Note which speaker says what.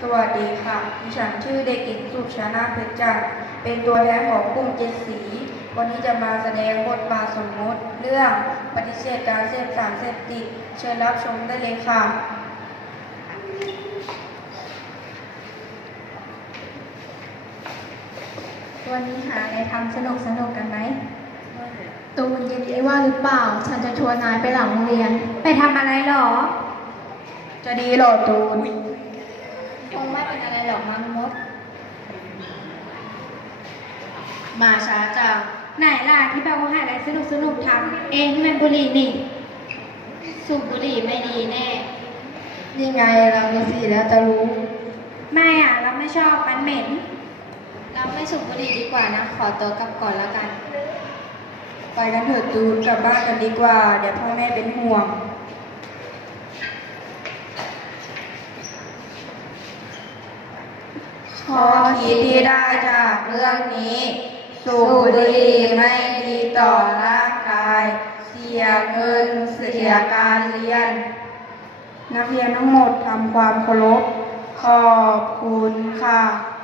Speaker 1: สวัสดีค่ะดิฉันชื่อเด็กหญิงสุชานาเพชรจันทร์เป็นตัวแทนของกลุ่มเจ็ดสีวันนี้จะมาแสดงบทบาทสมมติเรื่องปฏิเสธการเสพสารเสพติดเชิญรับชมได้เลยค่ะ
Speaker 2: วันนี้หาอะไรทำสนุกกันไหมตูนเย็นนี้ว่าหรือเปล่า ฉันจะชวนนายไปหลังโรงเรียน ไปทำอะไรหรอ
Speaker 1: จะดีเหรอตูน
Speaker 2: คงไม่เป็นอะไรหรอกมั้งมด
Speaker 1: มาช้าจัง
Speaker 2: ไหนล่ะที่บอกว่าหาอะไรสนุกทำเองมันบุหรี่นี่ สูบบุหรี่ไม่ดีแน่
Speaker 1: นี่ไงเรามีสีแล้วจะรู้
Speaker 2: ไม่เราไม่ชอบมันเหม็น เราไม่สูบบุหรี่ดีกว่านะ ขอตัวกลับก่อนแล้วกัน
Speaker 1: ไปกันเถิดตูนกลับบ้านกันดีกว่า เดี๋ยวพ่อแม่เป็นห่วงข้อคิดที่ได้จากเรื่องนี้สูบบุหรี่ไม่ดีต่อร่างกาย เสียเงินเสียการเรียน นักเรียนทั้งหมดทำความเคารพขอบคุณค่ะ